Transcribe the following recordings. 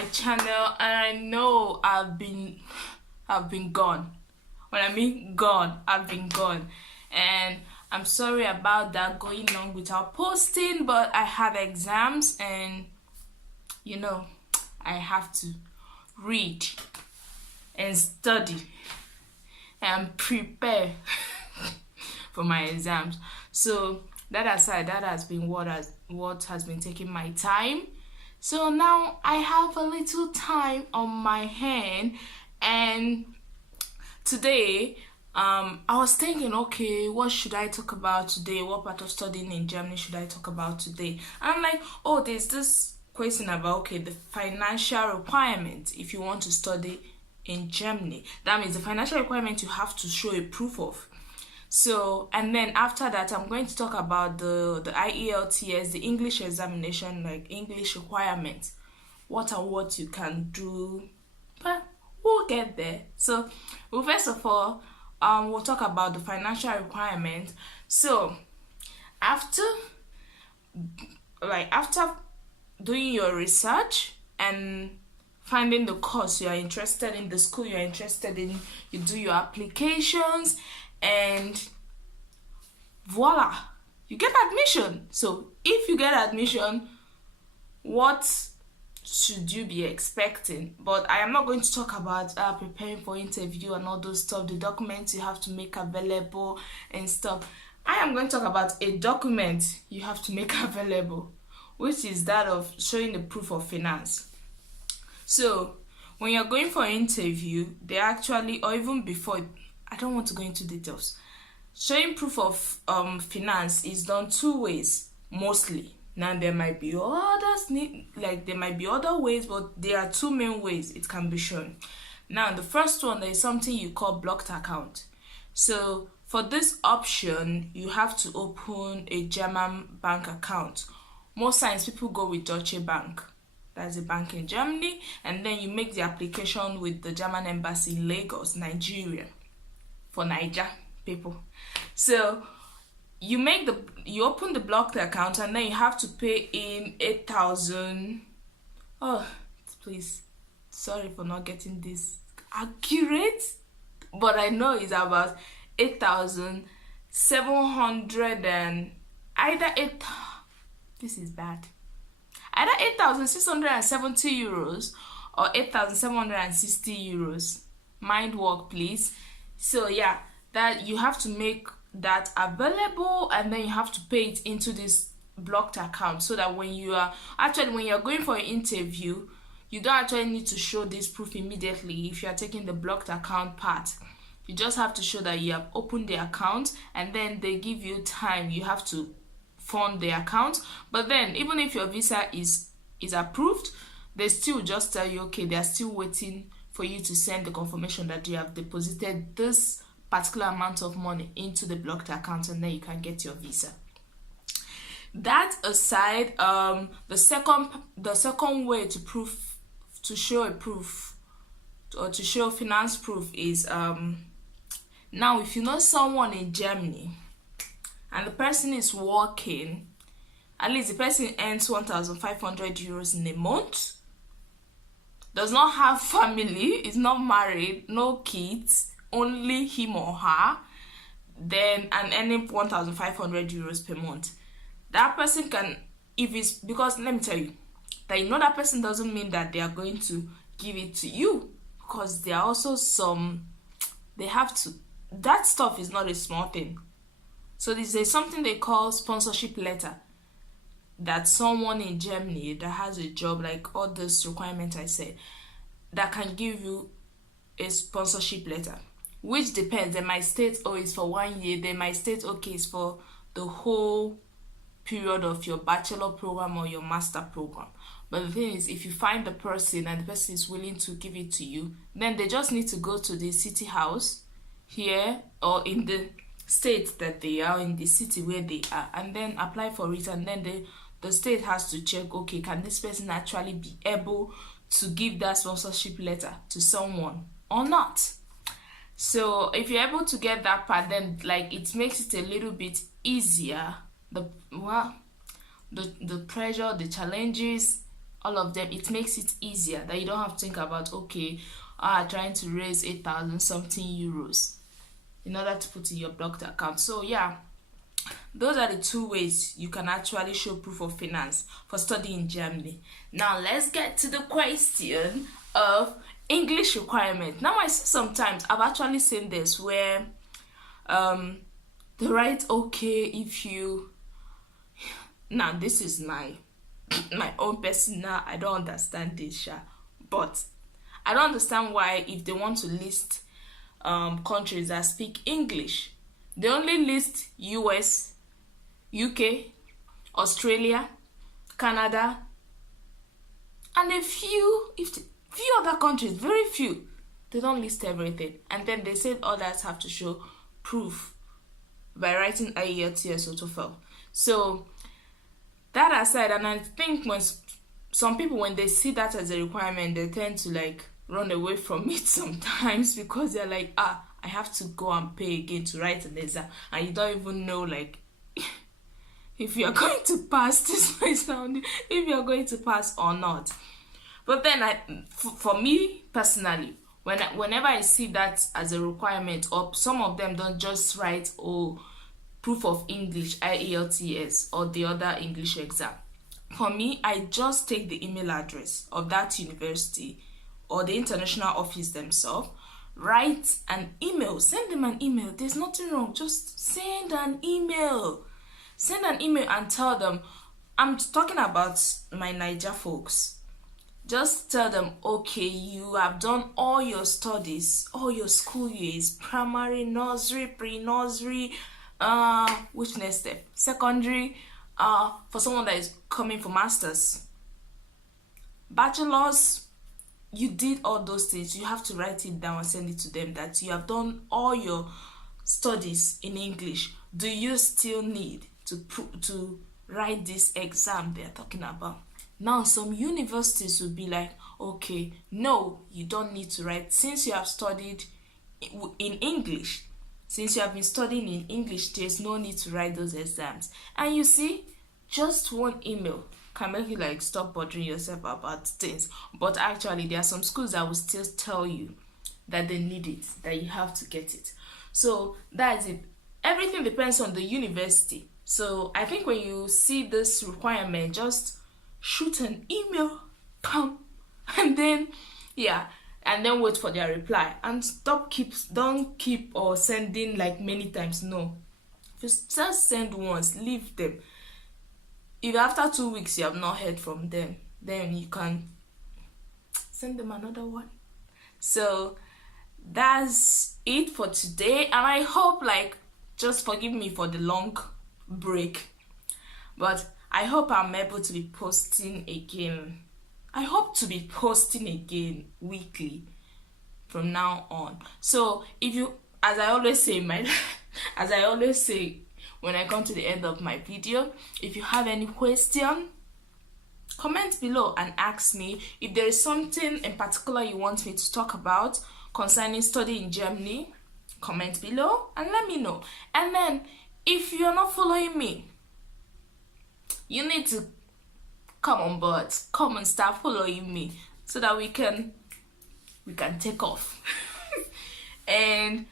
my channel, and I know I've been gone. When I mean gone, I've been gone, and I'm sorry about that, going long without posting, but I have exams, and I have to read and study and prepare for my exams. So that aside, that has been what has been taking my time. So now I have a little time on my hand, and today I was thinking, okay, what should I talk about today? What part of studying in Germany should I talk about today? And I'm like, oh, there's this question about, okay, the financial requirement if you want to study in Germany. That means the financial requirement you have to show a proof of. So, and then after that, I'm going to talk about the IELTS, the English examination, like English requirements, what you can do, but we'll get there. So, well, first of all, we'll talk about the financial requirement. So, after doing your research and finding the course you are interested in, the school you're interested in, you do your applications, and voila, you get admission. So if you get admission, what should you be expecting? But I am not going to talk about preparing for interview and all those stuff, the documents you have to make available and stuff. I am going to talk about a document you have to make available, which is that of showing the proof of finance. So when you're going for an interview, they actually, or even before, I don't want to go into details. Showing proof of finance is done two ways mostly. Now there might be others, there might be other ways, but there are two main ways it can be shown. Now the first one, there is something you call blocked account. So for this option, you have to open a German bank account. Most times people go with Deutsche Bank. That's a bank in Germany, and then you make the application with the German embassy in Lagos, Nigeria. For Niger people. So you open the blocked account, and then you have to pay in 8,000. Oh, please, sorry for not getting this accurate, but I know it's about 8,700 and this is bad. Either 8,670 euros or 8,760 euros. Mind work, please. So yeah, that you have to make that available, and then you have to pay it into this blocked account, so that when you're going for an interview, you don't actually need to show this proof immediately. If you are taking the blocked account part, you just have to show that you have opened the account, and then they give you time. You have to fund the account, but then even if your visa is approved, they still just tell you, okay, they are still waiting for you to send the confirmation that you have deposited this particular amount of money into the blocked account, and then you can get your visa. That aside, the second way to show a proof, or to show finance proof, is now if you know someone in Germany and the person is working, at least the person earns 1,500 euros in a month, does not have family, is not married, no kids, only him or her, then and earning 1,500 euros per month. That person can, because let me tell you, that that person doesn't mean that they are going to give it to you, because there are also that stuff is not a small thing. So there's something they call sponsorship letter, that someone in Germany that has a job, like all this requirement I said, that can give you a sponsorship letter, which depends. They might state, oh, it's for 1 year. They might state, okay, it's for the whole period of your bachelor program or your master program. But the thing is, if you find the person and the person is willing to give it to you, then they just need to go to the city house here or in the state that they are, in the city where they are, and then apply for it. And then the state has to check, okay, can this person actually be able to give that sponsorship letter to someone or not? So if you're able to get that part, then it makes it a little bit easier. The pressure, the challenges all of them, it makes it easier that you don't have to think about, okay, trying to raise 8,000 something euros in order to put in your blocked account. So yeah, those are the two ways you can actually show proof of finance for studying in Germany. Now let's get to the question of English requirement. Now I see sometimes, I've actually seen this where they write, okay, if you, now this is my own personal, I don't understand this, but I don't understand why, if they want to list countries that speak English, they only list US, UK, Australia, Canada, and a few other countries, very few. They don't list everything, and then they say others have to show proof by writing IELTS or TOEFL. So that aside, and I think when some people, when they see that as a requirement, they tend to like run away from it sometimes, because they're like, I have to go and pay again to write an exam, and you don't even know like if you're going to pass. This might sound, if you're going to pass or not. But then for me personally, whenever I see that as a requirement, or some of them don't just write, proof of English, IELTS, or the other English exam. For me, I just take the email address of that university or the international office themselves, write an email, send them an email. There's nothing wrong. Just send an email. Send an email and tell them, I'm talking about my Niger folks. Just tell them, okay, you have done all your studies, all your school years, primary, nursery, pre-nursery, which next step? Secondary, for someone that is coming for masters. Bachelor's, you did all those things. You have to write it down and send it to them that you have done all your studies in English. Do you still need to write this exam they're talking about? Now, some universities will be like, okay, no, you don't need to write. Since you have studied in English, since you have been studying in English, there's no need to write those exams. And you see, just one email can make you like stop bothering yourself about things. But actually, there are some schools that will still tell you that they need it, that you have to get it. So that's it. Everything depends on the university. So I think when you see this requirement, just shoot an email, and then and then wait for their reply, and don't keep or sending like many times. No, just send once, leave them. If after 2 weeks you have not heard from them, then you can send them another one. So that's it for today, and I hope, like, just forgive me for the long break, but I hope I'm able to be posting again. I hope to be posting again weekly from now on. So if you, as I always say when I come to the end of my video, if you have any question, comment below and ask me. If there is something in particular you want me to talk about concerning study in Germany, comment below and let me know. And then if you're not following me, you need to come on board, come and start following me so that we can take off. And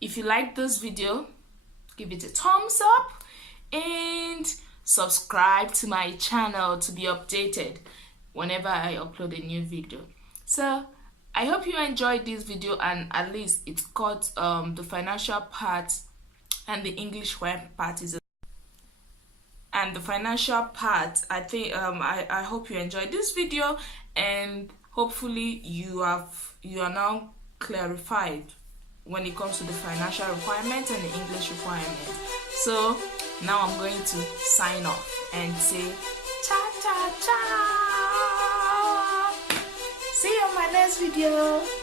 if you like this video, give it a thumbs up and subscribe to my channel to be updated whenever I upload a new video. So I hope you enjoyed this video, and at least it's got the financial part and the English part is. And the financial part, I think I hope you enjoyed this video, and hopefully you are now clarified when it comes to the financial requirement and the English requirement. So now I'm going to sign off and say cha cha cha. See you on my next video.